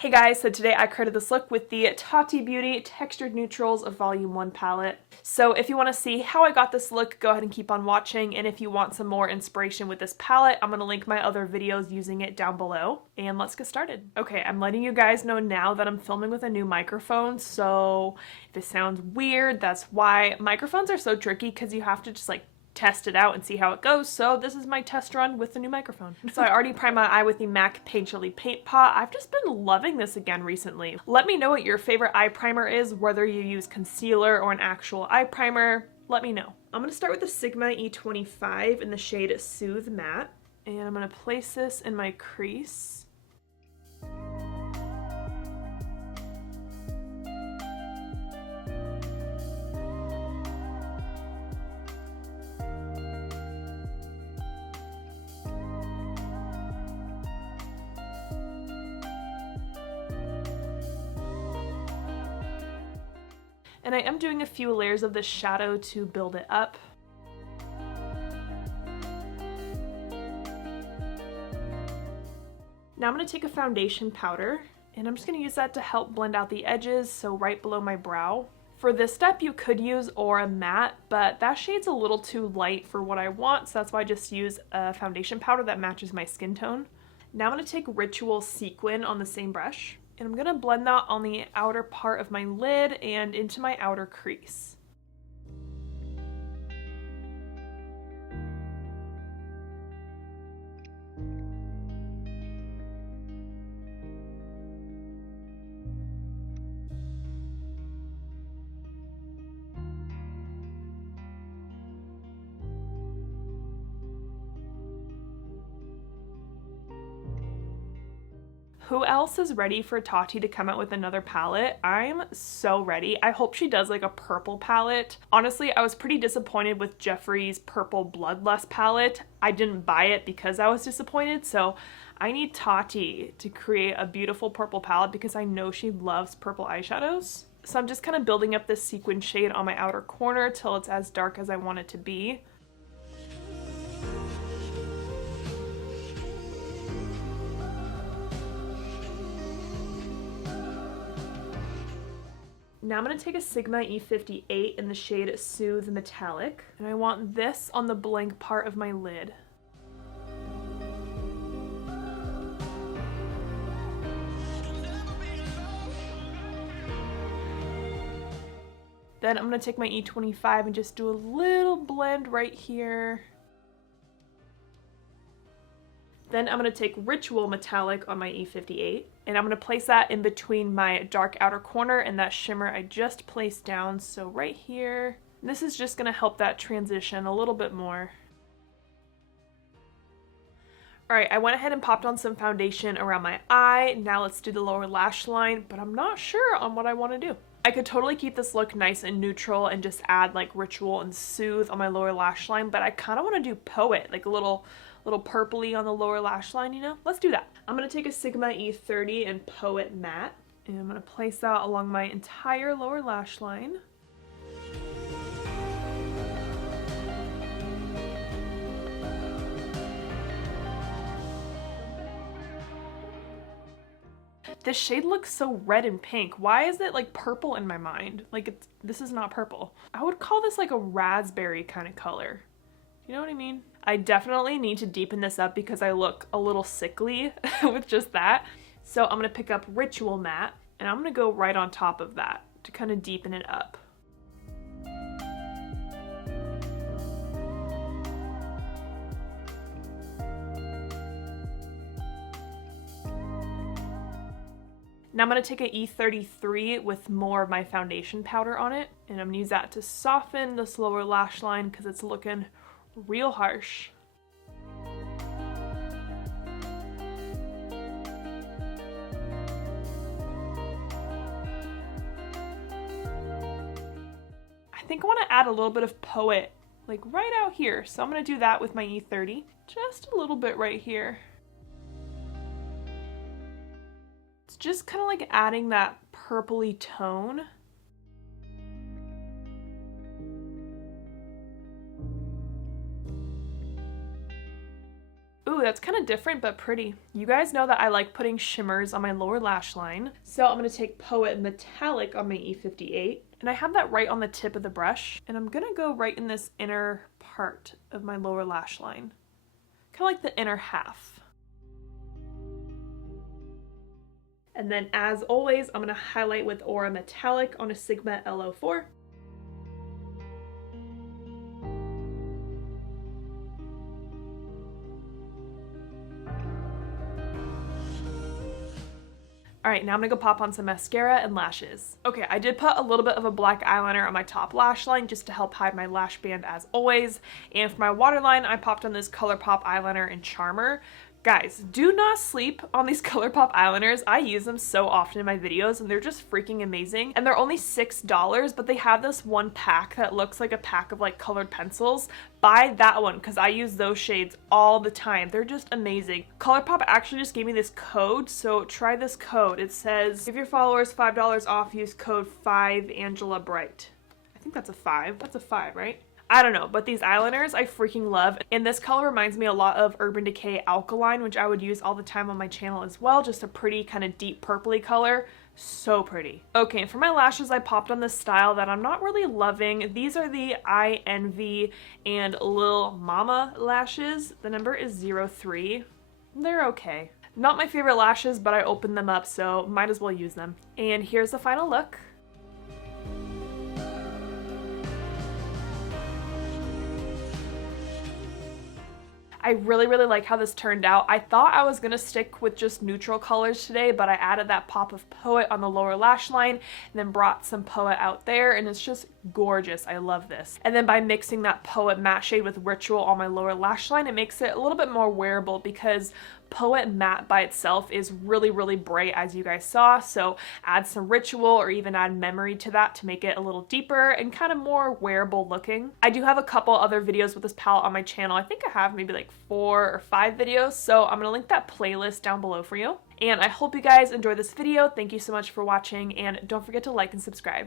Hey guys, so today I created this look with the Tati Beauty Textured Neutrals Volume 1 palette. So if you want to see how I got this look, go ahead and keep on watching, and if you want some more inspiration with this palette, I'm going to link my other videos using it down below, and let's get started. Okay, I'm letting you guys know now that I'm filming with a new microphone, so if it sounds weird, that's why. Microphones are so tricky because you have to just test it out and see how it goes, so this is my test run with the new microphone. So I already primed my eye with the MAC Paint Chili Paint Pot. I've just been loving this again recently. Let me know what your favorite eye primer is, whether you use concealer or an actual eye primer. Let me know. I'm going to start with the Sigma E25 in the shade Soothe Matte, and I'm going to place this in my crease. And I am doing a few layers of this shadow to build it up. Now I'm going to take a foundation powder, and I'm just going to use that to help blend out the edges, so right below my brow. For this step you could use Aura Matte, but that shade's a little too light for what I want, so that's why I just use a foundation powder that matches my skin tone. Now I'm going to take Ritual Sequin on the same brush, and I'm going to blend that on the outer part of my lid and into my outer crease. Who else is ready for Tati to come out with another palette? I'm so ready. I hope she does like a purple palette. Honestly, I was pretty disappointed with Jeffree's Purple Bloodlust palette. I didn't buy it because I was disappointed, so I need Tati to create a beautiful purple palette because I know she loves purple eyeshadows. So I'm just kind of building up this sequin shade on my outer corner till it's as dark as I want it to be. Now I'm going to take a Sigma E58 in the shade Soothe Metallic, and I want this on the blank part of my lid. Then I'm going to take my E25 and just do a little blend right here. Then I'm going to take Ritual Metallic on my E58, and I'm going to place that in between my dark outer corner and that shimmer I just placed down, so right here. And this is just going to help that transition a little bit more. Alright, I went ahead and popped on some foundation around my eye. Now let's do the lower lash line, but I'm not sure on what I want to do. I could totally keep this look nice and neutral and just add like Ritual and Soothe on my lower lash line, but I kind of want to do Poet, like a little purpley on the lower lash line, you know? Let's do that. I'm going to take a Sigma E30 and Poet Matte, and I'm going to place that along my entire lower lash line. This shade looks so red and pink. Why is it like purple in my mind? Like this is not purple. I would call this like a raspberry kind of color. You know what I mean? I definitely need to deepen this up because I look a little sickly with just that. So I'm going to pick up Ritual Matte, and I'm going to go right on top of that to kind of deepen it up. Now I'm going to take an E33 with more of my foundation powder on it, and I'm going to use that to soften this lower lash line because it's looking real harsh. I think I want to add a little bit of Poet like right out here, so I'm going to do that with my E30, just a little bit right here. It's just kind of like adding that purpley tone. Ooh, Ooh, that's kind of different but pretty. You guys know that I like putting shimmers on my lower lash line. So I'm going to take Poet Metallic on my E58. And I have that right on the tip of the brush. And I'm going to go right in this inner part of my lower lash line. Kind of like the inner half. And then as always, I'm going to highlight with Aura Metallic on a Sigma L04. Alright, now I'm gonna go pop on some mascara and lashes. Okay, I did put a little bit of a black eyeliner on my top lash line just to help hide my lash band as always. And for my waterline, I popped on this ColourPop eyeliner in Charmer. Guys, do not sleep on these ColourPop eyeliners. I use them so often in my videos and they're just freaking amazing. And they're only $6, but they have this one pack that looks like a pack of like colored pencils. Buy that one because I use those shades all the time. They're just amazing. ColourPop actually just gave me this code, so try this code. It says, give your followers $5 off, use code 5AngelaBright. I think that's a 5. That's a 5, right? I don't know, but these eyeliners I freaking love. And this color reminds me a lot of Urban Decay Alkaline, which I would use all the time on my channel as well. Just a pretty kind of deep purpley color. So pretty. Okay, and for my lashes, I popped on this style that I'm not really loving. These are the ienvy and Lil Mama lashes. The number is 03. They're okay. Not my favorite lashes, but I opened them up, so might as well use them. And here's the final look. I really like how this turned out. I thought I was gonna stick with just neutral colors today, but I added that pop of Poet on the lower lash line and then brought some Poet out there, and it's just gorgeous. I love this. And then by mixing that Poet matte shade with Ritual on my lower lash line, it makes it a little bit more wearable because Poet matte by itself is really bright, as you guys saw, so add some Ritual or even add Memory to that to make it a little deeper and kind of more wearable looking. I do have a couple other videos with this palette on my channel. I think I have maybe like 4 or 5 videos, so I'm gonna link that playlist down below for you. And I hope you guys enjoyed this video. Thank you so much for watching, and don't forget to like and subscribe.